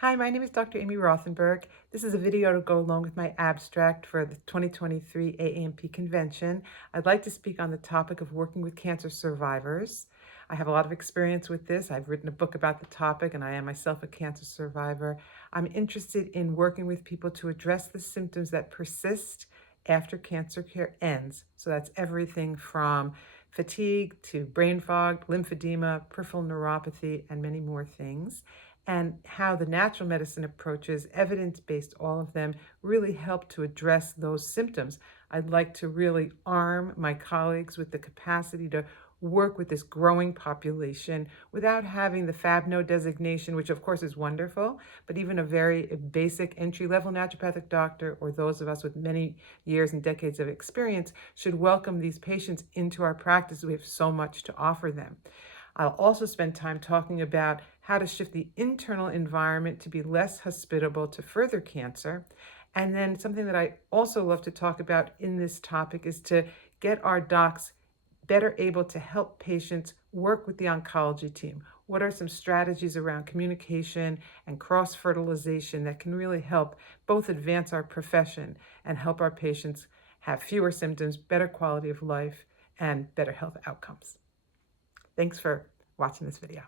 Hi, my name is Dr. Amy Rothenberg. This is a video to go along with my abstract for the 2023 AANP convention. I'd like to speak on the topic of working with cancer survivors. I have a lot of experience with this. I've written a book about the topic, and I am myself a cancer survivor. I'm interested in working with people to address the symptoms that persist after cancer care ends. So that's everything from fatigue to brain fog, lymphedema, peripheral neuropathy, and many more things, and how the natural medicine approaches, evidence-based, all of them, really help to address those symptoms. I'd like to really arm my colleagues with the capacity to work with this growing population without having the FABNO designation, which of course is wonderful, but even a very basic entry-level naturopathic doctor, or those of us with many years and decades of experience, should welcome these patients into our practice. We have so much to offer them. I'll also spend time talking about how to shift the internal environment to be less hospitable to further cancer. And then something that I also love to talk about in this topic is to get our docs better able to help patients work with the oncology team. What are some strategies around communication and cross-fertilization that can really help both advance our profession and help our patients have fewer symptoms, better quality of life, and better health outcomes? Thanks for watching this video.